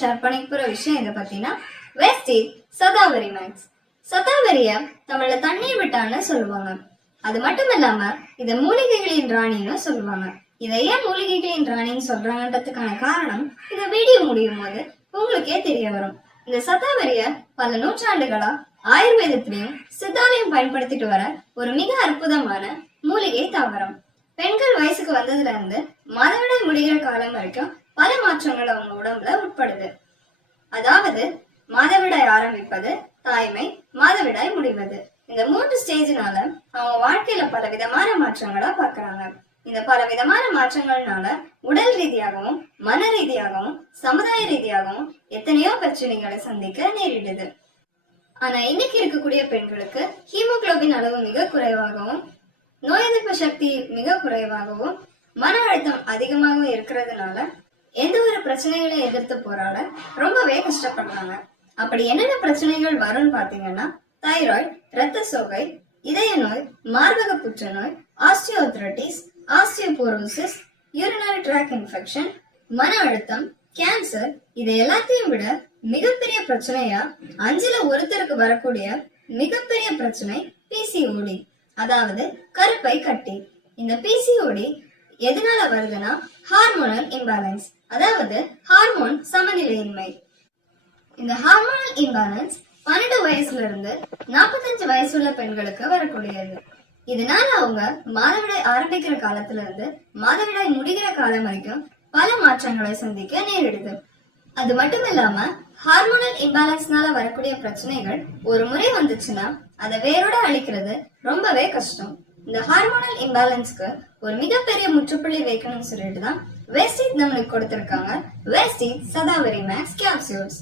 Share பண்ணிக்க போற விஷயம் இதை பத்தினா வெஸ்டீஜ் சதாவரி மேக்ஸ். சதாவரிய தமிழ்ல தண்ணீர் விட்டான்னு சொல்லுவாங்க. அது மட்டும் இல்லாம இத மூலிகைகளின் ராணின்னு சொல்லுவாங்க. இதை ஏன் மூலிகைகளின் ராணின்னு சொல்றாங்கன்றதுக்கான காரணம் இந்த வீடியோ முடியும் போது உங்களுக்கே தெரிய வரும். இந்த சதாவரிய பல நூற்றாண்டுகளா ஆயுர்வேதத்திலையும் சித்தாலையும் பயன்படுத்திட்டு வர ஒரு மிக அற்புதமான மூலிகை தாவரம். பெண்கள் வயசுக்கு வந்ததுல இருந்து மாதவிடாய் முடிகிற காலம் வரைக்கும் பல மாற்றங்கள் அவங்க உடம்புல உட்படுது. அதாவது மாதவிடாய் ஆரம்பிப்பது, தாய்மை, மாதவிடாய் முடிவது, இந்த 3 ஸ்டேஜ்னால அவங்க வாழ்க்கையில பல விதமான மாற்றங்களா பாக்குறாங்க. இந்த பல விதமான மாற்றங்கள்னால உடல் ரீதியாகவும் மன ரீதியாகவும் சமுதாய ரீதியாகவும் எத்தனையோ பிரச்சனைகளை சந்திக்க நேரிடுது. ஆனா இன்னைக்கு இருக்கக்கூடிய பெண்களுக்கு ஹீமோகுளோபின் அளவு மிக குறைவாகவும், நோய் எதிர்ப்பு சக்தி மிக குறைவாகவும், மன அழுத்தம் அதிகமாக இருக்கிறதுனால எந்த ஒரு பிரச்சனைகளை எதிர்த்து போராட ரொம்பவே கஷ்டப்படுறாங்க. அப்படி என்னென்ன பிரச்சனைகள் வரும்னு பாத்தீங்கன்னா தைராய்டு, இரத்த சோகை, இதய நோய், மார்பக புற்றுநோய், osteoarthritis, osteoporosis, urinary tract infection, மன அழுத்தம், கேன்சர். இது எல்லாத்தையும் விட மிகப்பெரிய பிரச்சனையா 5ல் ஒருத்தருக்கு வரக்கூடிய மிகப்பெரிய பிரச்சனை பிசிஓடி, அதாவது கருப்பை கட்டி. இந்த பிசிஓடி எதனால வருதுன்னா ஹார்மோனல் இம்பேலன்ஸ், அதாவது ஹார்மோன் சமநிலையின்மை. இந்த ஹார்மோனல் இம்பேலன்ஸ் 12 வயசுல இருந்து 45 வயசுள்ள பெண்களுக்கு வரக்கூடியது. இதனால அவங்க மாதவிடாய் ஆரம்பிக்கிற காலத்துல இருந்து மாதவிடாய் முடிகிற காலம் வரைக்கும் பல மாற்றங்களை சந்திக்க நேரிடுது. அது மட்டும் இல்லாம ஹார்மோனல் இம்பேலன்ஸ்னால வரக்கூடிய பிரச்சனைகள் ஒரு முறை வந்துச்சுன்னா அதை வேரோட அழிக்கிறது ரொம்பவே கஷ்டம். இந்த ஹார்மோனல் இம்பேலன்ஸ்க்கு ஒரு மிகப்பெரிய முற்றுப்புள்ளி வைக்கணும்னு சொல்லிட்டு தான் வெஸ்டீஜ் நம்மளுக்கு கொடுத்திருக்காங்க வெஸ்டீஜ் சதாவரி மேக்ஸ் கேப்சூல்ஸ்.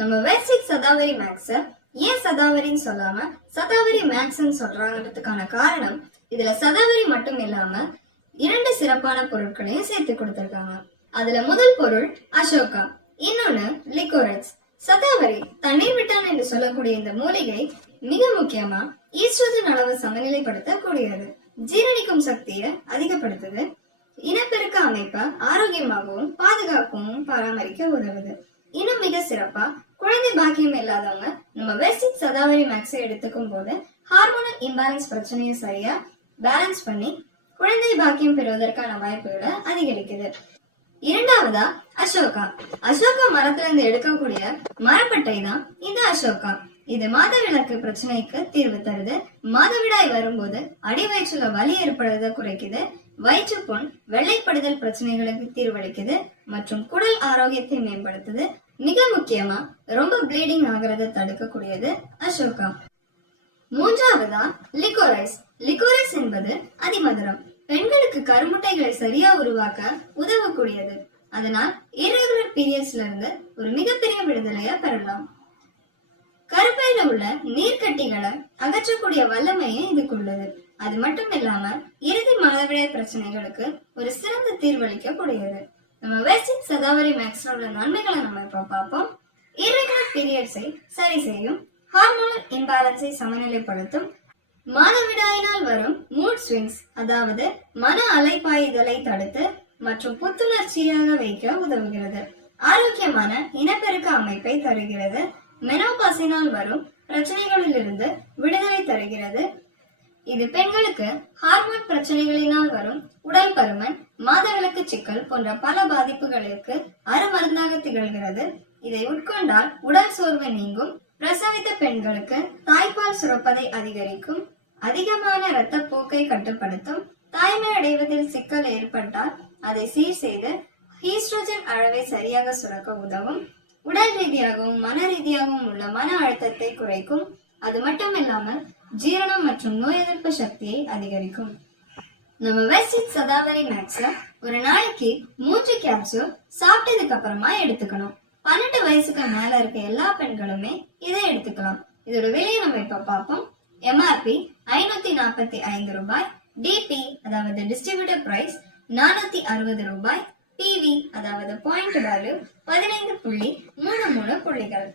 நம்ம வெஸ்டீஜ் சதாவரி மேக்ஸ ஏன் சதாவரின்னு சொல்லாம சதாவரி மேக்ஸ்ன்னு சொல்றாங்கன்றதுக்கான காரணம், இதுல சதாவரி மட்டும் இல்லாம 2 சிறப்பான பொருட்களையும் சேர்த்து கொடுத்திருக்காங்க. அதுல முதல் பொருள் அசோகா, இன்னொன்னு லிக்கோரைட்ஸ். சதாவரி தண்ணீர் விட்டான் என்று சொல்லக்கூடிய இந்த மூலிகை மிக முக்கியமா ஈஸ்ட்ரோஜன் அளவு சமநிலைப்படுத்த கூடியது, ஜீரணிக்கும் சக்தியை அதிகப்படுத்துது, இனப்பெருக்க அமைப்பை ஆரோக்கியமாகவும் பாதுகாக்கவும் பராமரிக்க உதவுது. இன்னும் மிக சிறப்பா குழந்தை பாக்கியம் இல்லாதவங்க நம்ம வெஸ்டீஜ் சதாவரி மேக்ஸை எடுத்துக்கும் போது ஹார்மோனல் இம்பேலன்ஸ் பிரச்சனையை சரியா பேலன்ஸ் பண்ணி குழந்தை பாக்கியம் பெறுவதற்கான வாய்ப்புகளை அதிகரிக்குது. இரண்டாவதா அசோகா. அசோகா மரத்துல இருந்து எடுக்கக்கூடிய மரப்பட்டை தான் இந்த அசோகா. இது மாதவிலக்கு பிரச்சனைக்கு தீர்வு தருது. மாதவிடாய் வரும்போது அடிவயிற்றுல வலி ஏற்படுறத குறைக்குது, வயிற்றுப்புண், வெள்ளைப்படுதல் பிரச்சனைகளுக்கு தீர்வளிக்குது மற்றும் குடல் ஆரோக்கியத்தை மேம்படுத்துது. மிக முக்கியமா ரொம்ப ப்ளீடிங் ஆகிறத தடுக்கக்கூடியது அசோகா. மூன்றாவதா லிக்கோரைஸ். லிக்கோரைஸ் என்பது அதிமதுரம். பெண்களுக்கு கருமுட்டைகளை சரியா உருவாக்க உதவக்கூடியது. அதனால் இர்ரெகுலர் பீரியட்ஸ்ல இருந்து ஒரு மிகப்பெரிய விடுதலையா பெறலாம். கருப்பையில உள்ள நீர்க்கட்டிகளை அகற்றக்கூடிய வல்லமையே இதுக்கு உள்ளது. அது மட்டும் இல்லாம இறுதி மாதவிடாய் பிரச்சனைகளுக்கு ஒரு சிறந்த தீர்வளிக்க கூடியது. நம்ம வெஸ்டீஜ் சதாவரி மேக்ஸ்ல உள்ள நன்மைகளை நம்ம இப்ப பார்ப்போம். இர்ரெகுலர் பீரியட்ஸை சரி செய்யும், ஹார்மோனல் இம்பேலன்ஸை சமநிலைப்படுத்தும், மாதவிடாயினால் வரும் மூட் ஸ்விங்ஸ், அதாவது மன அலைப்பாயுதலை தடுத்து மற்றும் புத்துணர்ச்சியாக வைக்க உதவுகிறது, ஆரோக்கியமான இனப்பெருக்க அமைப்பை தருகிறது, மெனோபாஸினால் வரும் பிரச்சனைகளில் இருந்து விடுதலை தருகிறது. இது பெண்களுக்கு ஹார்மோன் பிரச்சனைகளினால் வரும் உடல் பருமன், மாதவிலக்கு சிக்கல் போன்ற பல பாதிப்புகளுக்கு அருமருந்தாக திகழ்கிறது. இதை உட்கொண்டால் உடல் சோர்வு நீங்கும், பிரசவித்த பெண்களுக்கு தாய்ப்பால் சுரப்பதை அதிகரிக்கும், அதிகமான இரத்த போக்கை கட்டுப்படுத்தும், தாய்மை அடைவதில் சிக்கல் ஏற்பட்டால் அதை சீர் செய்து ஈஸ்ட்ரோஜன் அளவை சரியாக சுரக்க உதவும், உடல் ரீதியாகவும் மன ரீதியாகவும் உள்ள மன அழுத்தத்தை குறைக்கும். அது மட்டும் இல்லாமல் ஜீரணம் மற்றும் நோய் எதிர்ப்பு சக்தியை அதிகரிக்கும். நம்ம வெஸ்டீஜ் சதாவரி மேக்ஸ ஒரு நாளைக்கு 3 கேப்சூல் சாப்பிட்டதுக்கு அப்புறமா எடுத்துக்கணும். 12 வயசுக்கு மேல இருக்க எல்லா பெண்களுமே இதை எடுத்துக்கலாம். இதோட விலையை நம்ம இப்ப பார்ப்போம். எம்ஆர்பி 545 ரூபாய், டிபி அதாவது டிஸ்ட்ரிபியூட்டர் பிரைஸ் 460 ரூபாய், பிவி அதாவது பாயிண்ட் வேல்யூ 15.33 புள்ளிகள்.